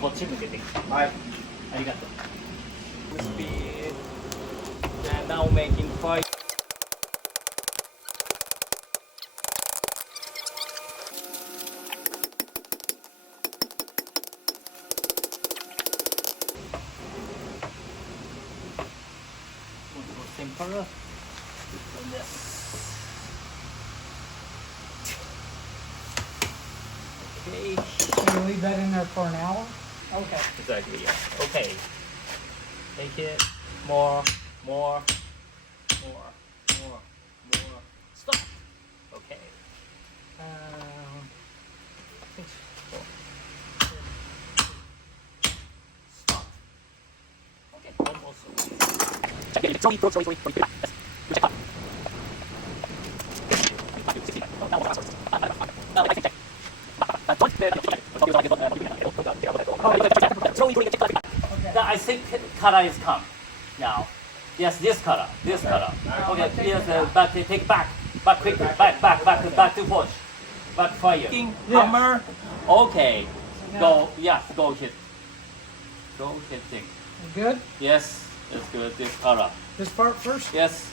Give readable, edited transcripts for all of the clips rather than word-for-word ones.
こっち向けて。はい。ありがとう。Speed. And now making five. Simple. Okay. Can you leave that in there for an hour? Okay. Exactly. Yeah. Okay. Take it. More. Stop. Okay. Stop. Okay. Almost. Sorry. I think color is come now. Yes, this color. Okay, yes, back, take back quickly, back to push, back fire. Hammer. Okay, go, yes, go hitting. Good? Yes, it's good. This color. This part first? Yes.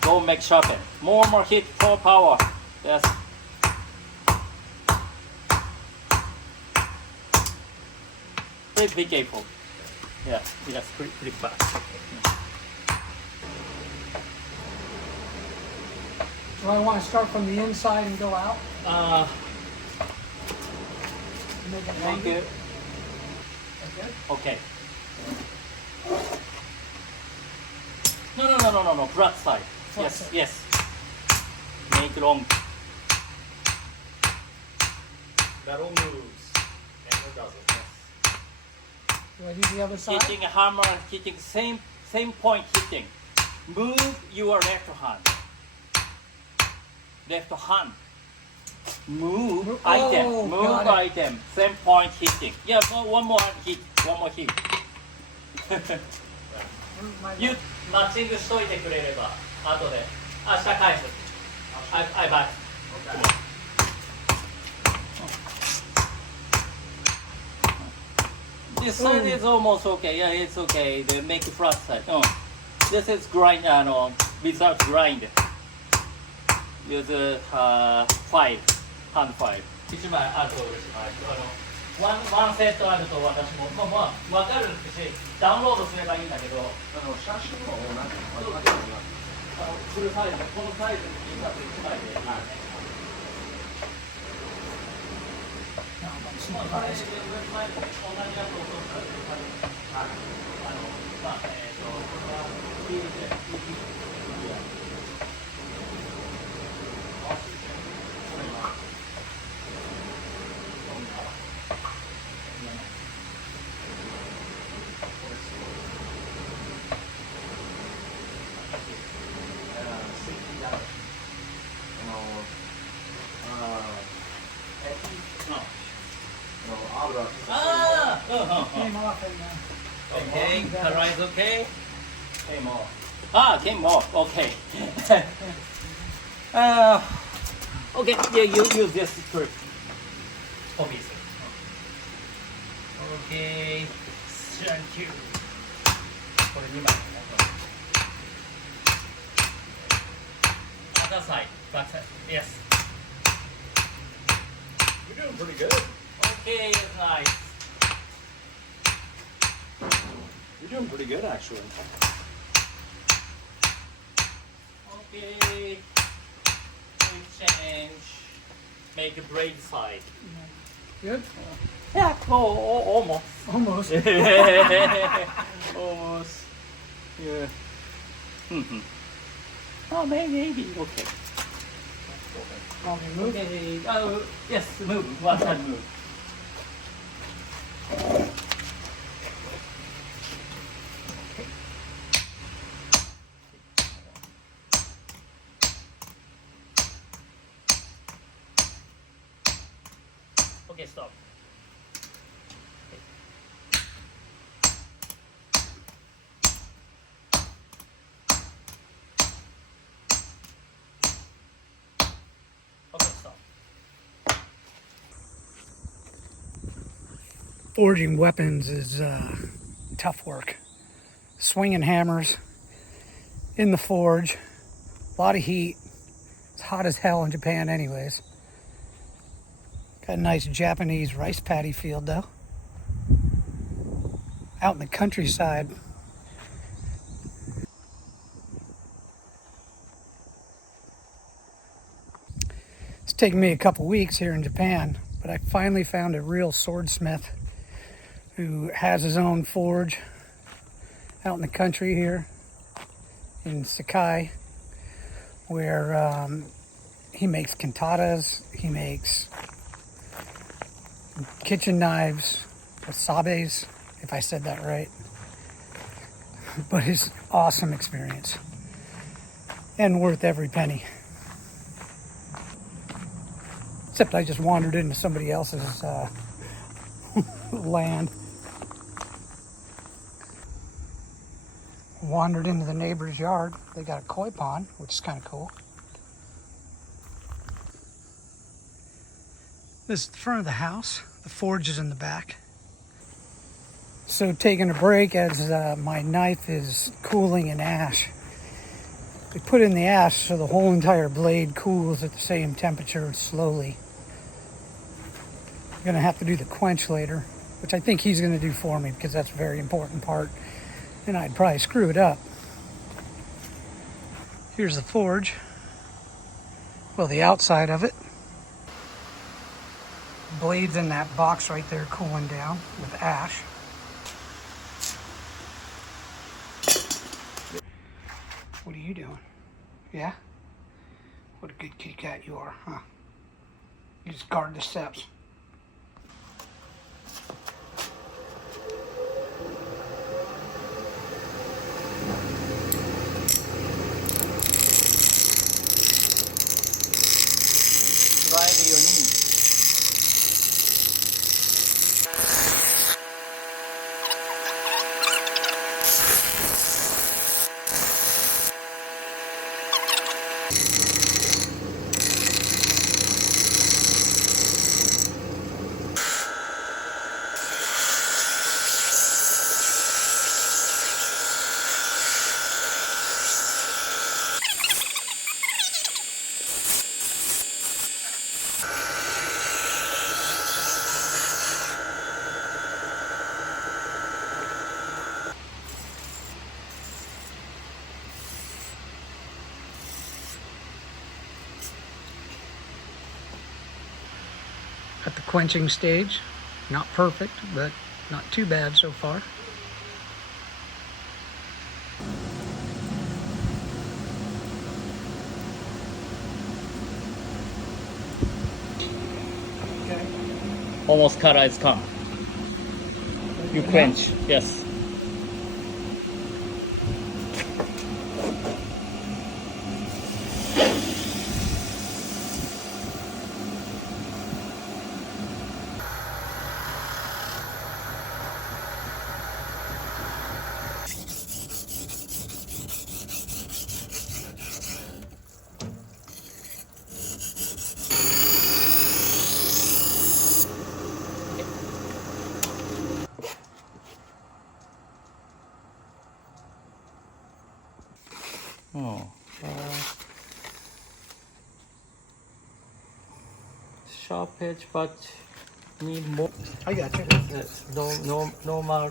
Go make sharpen. More hit, more power. Yes. Please be careful. Yeah, that's pretty fast. Do I want to start from the inside and go out? Make it Make longer? it. Okay. Okay. No. Flat side. Flat Yes, side. yes. Make long. Metal moves. Hammer doesn't. Do I do the other side? Hitting a hammer, hitting same point hitting. Move your left hand. Left hand. Move item. Oh, Move got it. item. Same point hitting. Yeah, one more hit. You マッチングしといてくれれば後で明日返す。I back. This side is almost okay. Yeah, it's okay. They make flat side. This is grind. Without grind. Use five, hand five. 一枚あると嬉しい。ワンセットあると私もまあ分かるしダウンロードすればいいんだけど。写真もなんかフルサイズこのサイズに印刷一枚でいいね。まあこれ同じやつを落とすまあこれはフィールで。Came off and Okay, color is okay. Came off. Came off. Okay. Okay, yeah, you use this strip. Obviously. Okay. Thank you. これ2枚。Other side, back side. Yes. You're doing pretty good. Okay, it's nice. You're doing pretty good, actually. Okay. We change. Make a braid side. good? Yeah, almost. Almost. Almost. Yeah. Oh, maybe. Okay. Okay, move. Okay. Yes, move. One side move. Okay, stop. Okay, stop. Forging weapons is tough work. Swinging hammers in the forge, a lot of heat. It's hot as hell in Japan anyways. Got a nice Japanese rice paddy field though. Out in the countryside. It's taken me a couple weeks here in Japan, but I finally found a real swordsmith who has his own forge out in the country here in Seki, where he makes kantatas, he makes kitchen knives, wasabes, if I said that right. But it's awesome experience and worth every penny. Except I just wandered into somebody else's land. Wandered into the neighbor's yard. They got a koi pond, which is kind of cool. This is the front of the house. The forge is in the back. So taking a break as my knife is cooling in ash. We put in the ash so the whole entire blade cools at the same temperature slowly. I'm gonna have to do the quench later, which I think he's gonna do for me because that's a very important part. And I'd probably screw it up. Here's the forge. Well, the outside of it. Blades in that box right there cooling down with ash. What are you doing? Yeah? What a good kitty cat you are, huh? You just guard the steps. Drive your knee. At the quenching stage. Not perfect, but not too bad so far. Okay. Almost kara is come. You quench, yes. Oh, sharp edge, but need more. I got you. No, normal.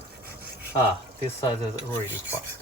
This side is already fast.